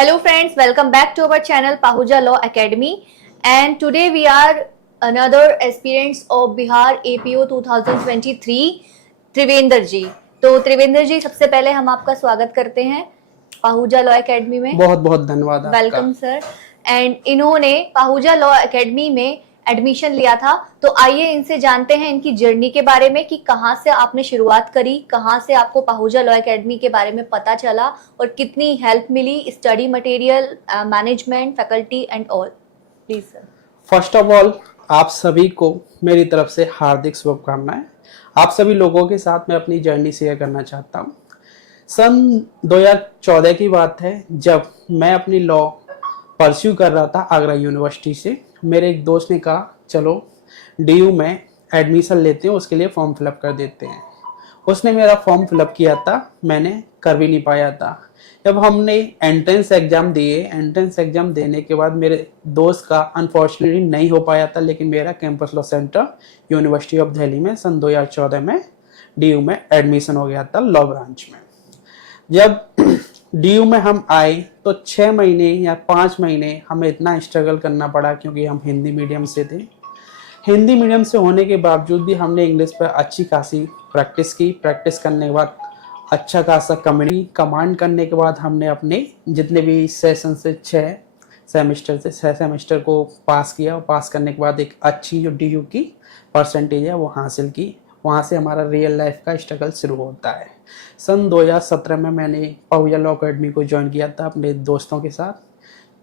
Hello friends, welcome back to our channel Pahuja Law Academy, and today we are another aspirants of Bihar APO 2023 Trivendra जी। तो त्रिवेंद्र जी, सबसे पहले हम आपका स्वागत करते हैं पाहुजा लॉ एकेडमी में। बहुत बहुत धन्यवाद आपका। Welcome sir. एंड इन्होंने पाहुजा लॉ एकेडमी में एडमिशन लिया था, तो आइए इनसे जानते हैं इनकी जर्नी के बारे में कि कहाँ से आपने शुरुआत करी, कहाँ से आपको पाहुजा लॉ एकेडमी के बारे में पता चला और कितनी हेल्प मिली, study material, management, faculty and all. Please sir. First of all, आप सभी को मेरी तरफ से हार्दिक शुभकामनाएं। आप सभी लोगों के साथ मैं अपनी जर्नी शेयर करना चाहता हूँ। सन 2014 की बात है, जब मैं अपनी लॉ परस्यू कर रहा था आगरा यूनिवर्सिटी से। मेरे एक दोस्त ने कहा चलो डीयू में एडमिशन लेते हैं, उसके लिए फॉर्म फिलअप कर देते हैं। उसने मेरा फॉर्म फिलअप किया था, मैंने कर भी नहीं पाया था। जब हमने एंट्रेंस एग्ज़ाम दिए, एंट्रेंस एग्ज़ाम देने के बाद मेरे दोस्त का अनफॉर्चुनेटली नहीं हो पाया था, लेकिन मेरा campus law centre university of Delhi में सन 2014 में डीयू में एडमिशन हो गया था लॉ ब्रांच में। जब डीयू में हम आए तो 6 महीने या 5 महीने हमें इतना स्ट्रगल करना पड़ा, क्योंकि हम हिंदी मीडियम से थे। हिंदी मीडियम से होने के बावजूद भी हमने इंग्लिश पर अच्छी खासी प्रैक्टिस की। प्रैक्टिस करने के बाद अच्छा खासा कमांड करने के बाद हमने अपने जितने भी सेशन से 6 सेमेस्टर को पास किया। और पास करने के बाद एक अच्छी जो डीयू की परसेंटेज है वो हासिल की। वहाँ से हमारा रियल लाइफ का स्ट्रगल शुरू होता है। सन 2017 में मैंने पाहुजा लॉ अकेडमी को ज्वाइन किया था अपने दोस्तों के साथ,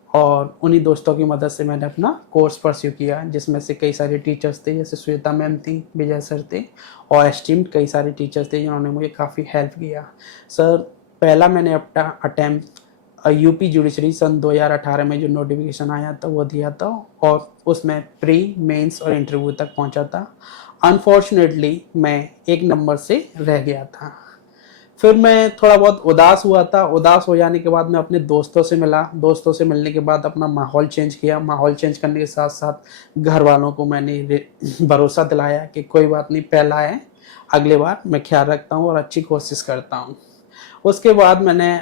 और उन्हीं दोस्तों की मदद से मैंने अपना कोर्स परस्यू किया, जिसमें से कई सारे टीचर्स थे, जैसे श्वेता मैम थी, विजय सर थे, और एस्टीम्ड कई सारे टीचर्स थे जिन्होंने मुझे काफ़ी हेल्प किया। सर, पहला मैंने अपना अटैम्प्ट यूपी जुडिशरी सन 2018 में जो नोटिफिकेशन आया था वो दिया था, और उसमें प्री, मेंस और इंटरव्यू तक पहुंचा था। अनफॉर्चुनेटली मैं 1 नंबर से रह गया था। फिर मैं थोड़ा बहुत उदास हुआ था। उदास हो जाने के बाद मैं अपने दोस्तों से मिला। दोस्तों से मिलने के बाद अपना माहौल चेंज किया। माहौल चेंज करने के साथ साथ घर वालों को मैंने भरोसा दिलाया कि कोई बात नहीं, पहला है, अगले बार मैं ख्याल रखता हूँ और अच्छी कोशिश करता हूँ। उसके बाद मैंने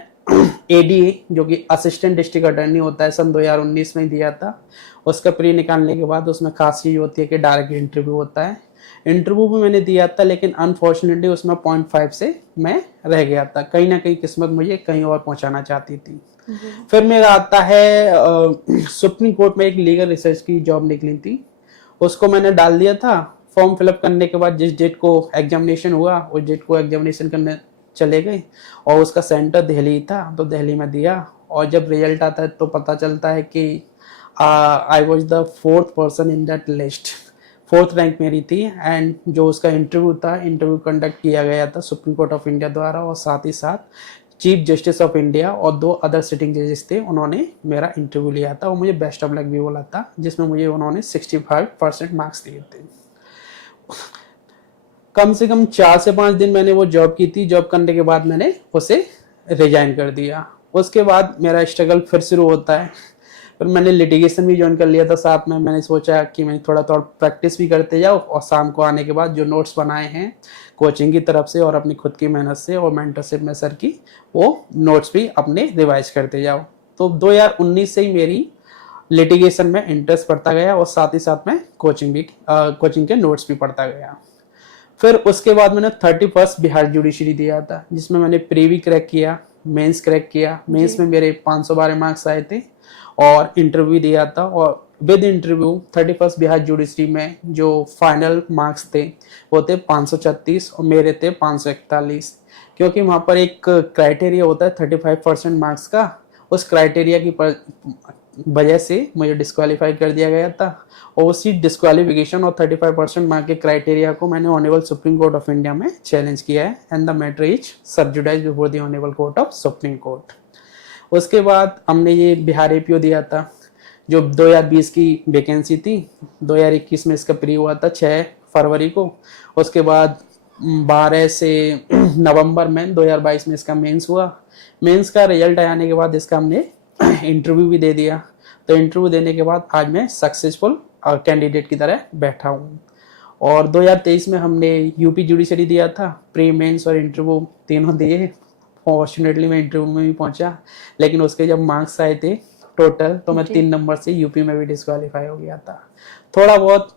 एडीए, जो कि असिस्टेंट डिस्ट्रिक्ट अटर्नी होता है, सन 2019 में दिया था। उसका प्री निकालने के बाद उसमें खास चीज़ होती है कि डायरेक्ट इंटरव्यू होता है। इंटरव्यू भी मैंने दिया था, लेकिन अनफॉर्चुनेटली उसमें 0.5 से मैं रह गया था। कहीं ना कहीं किस्मत मुझे कहीं और पहुंचाना चाहती थी। फिर मेरा आता है सुप्रीम कोर्ट में एक लीगल रिसर्च की जॉब निकली थी, उसको मैंने डाल दिया था। फॉर्म फिलअप करने के बाद जिस डेट को एग्जामिनेशन हुआ उस डेट को एग्जामिनेशन करने चले गए, और उसका सेंटर दिल्ली था, तो दिल्ली में दिया। और जब रिजल्ट आता है तो पता चलता है कि I was the 4th person in that list. 4th rank मेरी थी। एंड जो उसका इंटरव्यू था, इंटरव्यू कंडक्ट किया गया था सुप्रीम कोर्ट ऑफ इंडिया द्वारा, और साथ ही साथ चीफ जस्टिस ऑफ इंडिया और 2 अदर सिटिंग जजेस थे, उन्होंने मेरा इंटरव्यू लिया था और मुझे बेस्ट ऑफ लक भी बोला था, जिसमें मुझे उन्होंने 65% मार्क्स दिए थे। कम से कम 4 से 5 दिन मैंने वो जॉब की थी। जॉब करने के बाद मैंने उसे रिजाइन कर दिया। उसके बाद मेरा स्ट्रगल फिर शुरू होता है। फिर मैंने लिटिगेशन भी ज्वाइन कर लिया था साथ में। मैंने सोचा कि मैं थोड़ा थोड़ा प्रैक्टिस भी करते जाओ, और शाम को आने के बाद जो नोट्स बनाए हैं कोचिंग की तरफ से और अपनी खुद की मेहनत से और मेंटरशिप में सर की, वो नोट्स भी अपने रिवाइज करते जाओ। तो 2019 से ही मेरी लिटिगेशन में इंटरेस्ट बढ़ता गया, और साथ ही साथ में कोचिंग के नोट्स भी पढ़ता गया। फिर उसके बाद मैंने 31st बिहार जुडिशरी दिया था, जिसमें मैंने प्री भी क्रैक किया, मेंस क्रैक किया। मेंस में मेरे 512 मार्क्स आए थे, और इंटरव्यू दिया था। और with interview 31st Bihar judiciary में जो फाइनल मार्क्स थे वो थे 536 और मेरे थे 541, क्योंकि वहाँ पर एक क्राइटेरिया होता है 35% मार्क्स का। उस क्राइटेरिया की वजह से मुझे डिस्क्वालीफाई कर दिया गया था, और उसी डिस्क्वालिफिकेशन और 35% मार्क के क्राइटेरिया को मैंने honourable supreme court of India में चैलेंज किया है, and the matter is sub judice before the honourable court of supreme court. उसके बाद हमने ये बिहार एपीओ दिया था, जो 2020 की वैकेंसी थी। 2021 में इसका प्री हुआ था 6 फरवरी को। उसके बाद 12 से नवंबर में 2022 में इसका मेंस हुआ। मेंस का रिजल्ट आने के बाद इसका हमने इंटरव्यू भी दे दिया। तो इंटरव्यू देने के बाद आज मैं सक्सेसफुल कैंडिडेट की तरह बैठा हूँ। और 2023 में हमने यूपी जुडिशरी दिया था, प्री, मेंस और इंटरव्यू तीनों दिए। फॉर्चुनेटली मैं इंटरव्यू में भी पहुंचा, लेकिन उसके जब मार्क्स आए थे टोटल, तो मैं 3 नंबर से यूपी में भी डिस्क्वालीफाई हो गया था। थोड़ा बहुत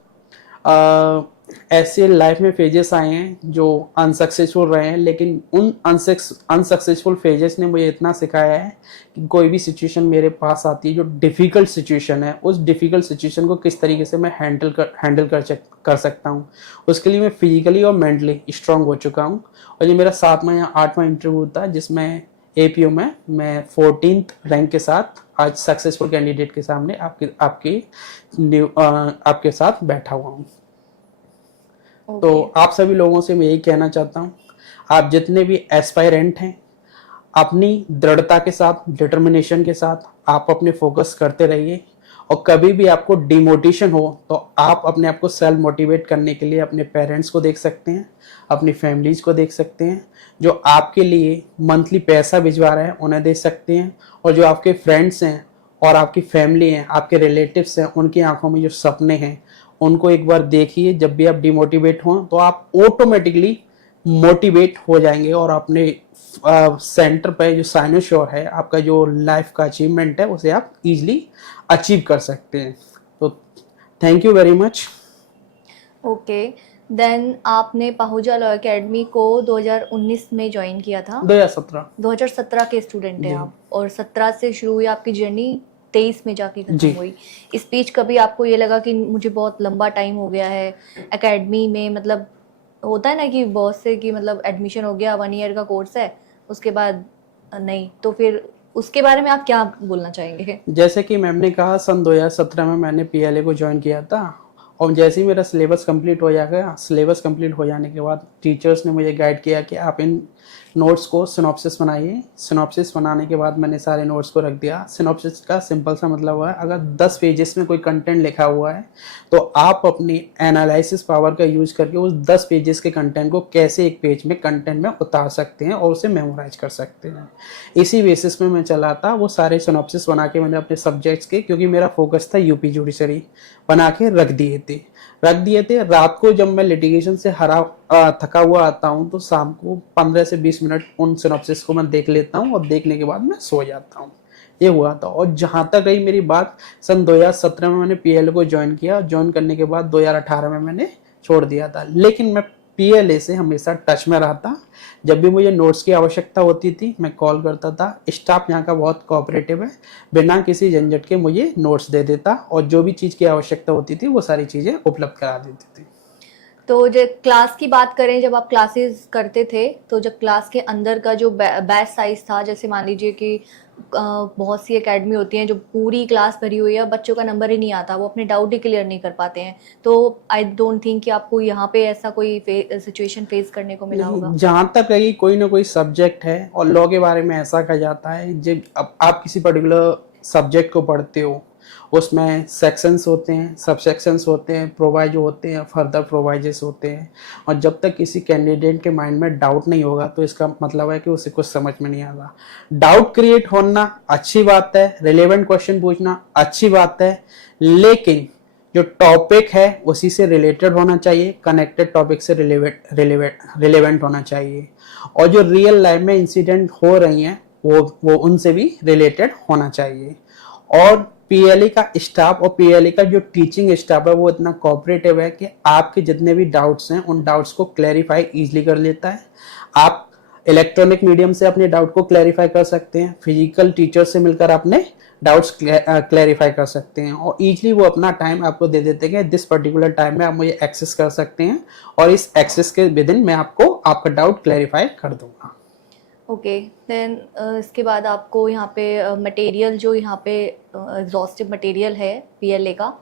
ऐसे लाइफ में फेजेस आए हैं जो अनसक्सेसफुल रहे हैं, लेकिन उन अनसक्सेसफुल फेजेस ने मुझे इतना सिखाया है कि कोई भी सिचुएशन मेरे पास आती है जो डिफ़िकल्ट सिचुएशन है, उस डिफ़िकल्ट सिचुएशन को किस तरीके से मैं हैंडल कर सकता हूँ। उसके लिए मैं फिजिकली और मेंटली स्ट्रांग हो चुका हूँ। और ये मेरा 7वां या 8वां इंटरव्यू था जिसमें एपीयू में मैं 14th रैंक के साथ आज सक्सेसफुल कैंडिडेट के सामने आपके साथ बैठा हुआ हूँ। तो आप सभी लोगों से मैं यही कहना चाहता हूँ, आप जितने भी एस्पायरेंट हैं, अपनी दृढ़ता के साथ, डिटर्मिनेशन के साथ आप अपने फोकस करते रहिए। और कभी भी आपको डिमोटिवेशन हो तो आप अपने आप को सेल्फ मोटिवेट करने के लिए अपने पेरेंट्स को देख सकते हैं, अपनी फैमिलीज को देख सकते हैं, जो आपके लिए मंथली पैसा भिजवा रहे हैं उन्हें देख सकते हैं, और जो आपके फ्रेंड्स हैं और आपकी फैमिली हैं, आपके रिलेटिव्स हैं, उनकी आंखों में जो सपने हैं उनको एक बार देखिए। जब भी आप डिमोटिवेट हों तो आप ऑटोमेटिकली मोटिवेट हो जाएंगे और अपने सेंटर पे जो साइनोश्योर है, आपका जो लाइफ का अचीवमेंट है, उसे आप इजीली अचीव कर सकते हैं। तो thank you very much. Okay, then आपने पाहुजा लॉ एकेडमी को 2019 में ज्वाइन किया था। 2017 के स्टूडेंट हैं आप, और 17 से शुरू हुई आपकी जर्नी, 23 में जाके खत्म हुई। इस बीच कभी आपको ये लगा कि मुझे बहुत लंबा टाइम हो गया है एकेडमी में, मतलब होता है ना कि बहुत से कि मतलब एडमिशन हो गया, 1 ईयर का कोर्स है, उसके बाद नहीं, तो फिर उसके बारे में आप क्या बोलना चाहेंगे? जैसे कि मैम ने कहा, सन 2017 में मैंने पीएलए को ज्वाइन किया था, और जैसे ही मेरा सिलेबस कंप्लीट हो गया, सिलेबस कंप्लीट हो जाने के बाद टीचर्स ने मुझे गाइड किया कि आप इन नोट्स को सिनॉप्सिस बनाइए। सिनॉप्सिस बनाने के बाद मैंने सारे नोट्स को रख दिया। सिनॉप्सिस का सिंपल सा मतलब हुआ है, अगर 10 पेजेस में कोई कंटेंट लिखा हुआ है तो आप अपनी एनालिसिस पावर का यूज करके उस 10 पेजेस के कंटेंट को कैसे एक पेज में कंटेंट में उतार सकते हैं और उसे मेमोराइज कर सकते हैं। इसी बेसिस में मैं चला था। वो सारे सिनॉप्सिस बना के मैंने अपने सब्जेक्ट्स के, क्योंकि मेरा फोकस था यूपी जुडिशरी, बना के रख दिए थे। रात को जब मैं लिटिगेशन से थका हुआ आता हूँ तो शाम को 15 से 20 मिनट उन सिनॉप्सिस को मैं देख लेता हूँ, और देखने के बाद मैं सो जाता हूँ। ये हुआ था। और जहाँ तक रही मेरी बात, सन 2017 में मैंने पीएलए को ज्वाइन किया। ज्वाइन करने के बाद 2018 में मैंने छोड़ दिया था, लेकिन मैं पीएलए से हमेशा टच में रहा था। जब भी मुझे नोट्स की आवश्यकता होती थी मैं कॉल करता था। स्टाफ यहाँ का बहुत कोऑपरेटिव है, बिना किसी झंझट के मुझे नोट्स दे देता, और जो भी चीज़ की आवश्यकता होती थी वो सारी चीज़ें उपलब्ध करा देती थी। तो जब क्लास की बात करें, जब आप क्लासेस करते थे, तो जब क्लास के अंदर का जो बैच साइज था, जैसे मान लीजिए कि बहुत सी एकेडमी होती हैं जो पूरी क्लास भरी हुई है, बच्चों का नंबर ही नहीं आता, वो अपने डाउट ही क्लियर नहीं कर पाते हैं, तो आई डोंट थिंक कि आपको यहाँ पे ऐसा कोई सिचुएशन फेस करने को मिला होगा। जहाँ तक रही, कोई ना कोई सब्जेक्ट है, और लॉ के बारे में ऐसा कहा जाता है, जब आप किसी पर्टिकुलर सब्जेक्ट को पढ़ते हो, उसमें सेक्शंस होते हैं, सब सेक्शंस होते हैं, प्रोवाइजो होते हैं, फर्दर प्रोवाइजेस होते हैं, और जब तक किसी कैंडिडेट के माइंड में डाउट नहीं होगा तो इसका मतलब है कि उसे कुछ समझ में नहीं आता। डाउट क्रिएट होना अच्छी बात है, रिलेवेंट क्वेश्चन पूछना अच्छी बात है, लेकिन जो टॉपिक है उसी से रिलेटेड होना चाहिए, कनेक्टेड टॉपिक से रिलेवेंट होना चाहिए, और जो रियल लाइफ में इंसिडेंट हो रही हैं वो उनसे भी रिलेटेड होना चाहिए। और पीएलए का स्टाफ और पीएलए का जो टीचिंग स्टाफ है वो इतना कोऑपरेटिव है कि आपके जितने भी डाउट्स हैं उन डाउट्स को क्लैरिफाई इजीली कर लेता है। आप इलेक्ट्रॉनिक मीडियम से अपने डाउट को क्लैरिफाई कर सकते हैं, फिजिकल टीचर से मिलकर अपने डाउट्स क्लैरिफाई कर सकते हैं, और इजीली वो अपना टाइम आपको दे देते हैं। दिस पर्टिकुलर टाइम में आप मुझे एक्सेस कर सकते हैं, और इस एक्सेस के विद इन मैं आपको आपका डाउट क्लैरिफाई कर दूंगा। ओके, देन इसके बाद आपको यहाँ पे मटेरियल, जो यहाँ पे एग्जॉस्टिव मटेरियल है पीएलए का,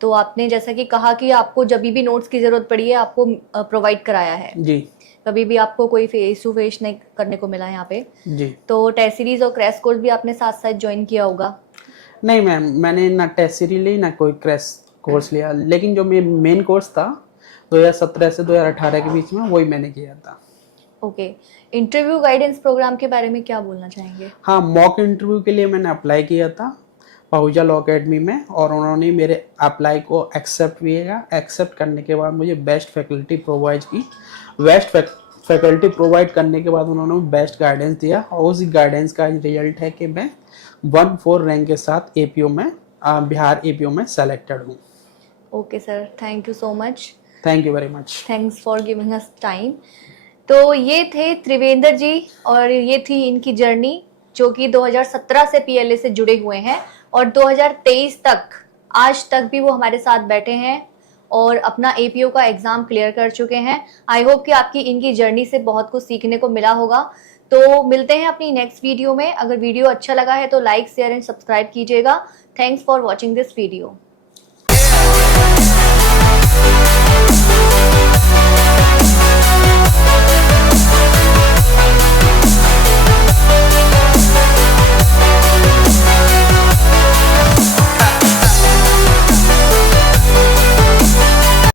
तो आपने जैसा कि कहा कि आपको जब भी नोट्स की ज़रूरत पड़ी है आपको प्रोवाइड कराया है जी। कभी भी आपको कोई फेस टू फेस नहीं करने को मिला यहाँ पे जी। तो टेस्ट सीरीज और क्रैश कोर्स भी आपने साथ साथ ज्वाइन किया होगा? नहीं मैम, मैंने ना टेस्ट सीरीज ली ना कोई क्रैश कोर्स लिया, लेकिन जो मेन कोर्स था 2017 से 2018 के बीच में वही मैंने किया था। ओके, इंटरव्यू गाइडेंस प्रोग्राम के बारे में क्या बोलना चाहेंगे? हाँ, मॉक इंटरव्यू के लिए मैंने अप्लाई किया था पाहुजा लॉ अकेडमी में, और उन्होंने मेरे अप्लाई को एक्सेप्ट किया। एक्सेप्ट करने के बाद मुझे बेस्ट फैकल्टी प्रोवाइड की। बेस्ट फैकल्टी प्रोवाइड करने के बाद उन्होंने बेस्ट गाइडेंस दिया और उस गाइडेंस का रिजल्ट है कि मैं 1-4 रैंक के साथ एपीओ में बिहार एपीओ में सेलेक्टेड हूँ। Okay sir, thank you so much. Thank you very much. Thanks for giving us time. तो ये थे त्रिवेंद्र जी और ये थी इनकी जर्नी जो कि 2017 से पीएलए से जुड़े हुए हैं और 2023 तक आज तक भी वो हमारे साथ बैठे हैं और अपना एपीओ का एग्जाम क्लियर कर चुके हैं। आई होप कि आपकी इनकी जर्नी से बहुत कुछ सीखने को मिला होगा। तो मिलते हैं अपनी नेक्स्ट वीडियो में। अगर वीडियो अच्छा लगा है तो लाइक शेयर एंड सब्सक्राइब कीजिएगा। Thanks for watching this video.